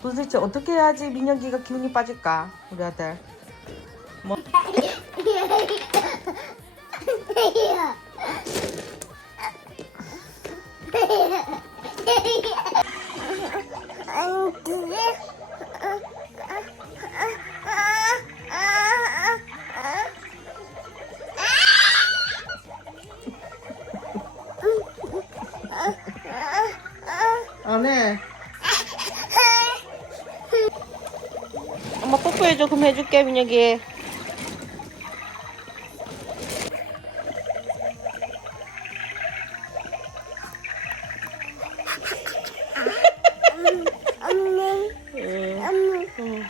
도대체 어떻게 해야지 민혁이가 기운이 빠질까? 우리 아들. 뭐? 안 해. 엄마 뽀뽀해줘. 그럼 해줄게, 민혁이. 응. 응.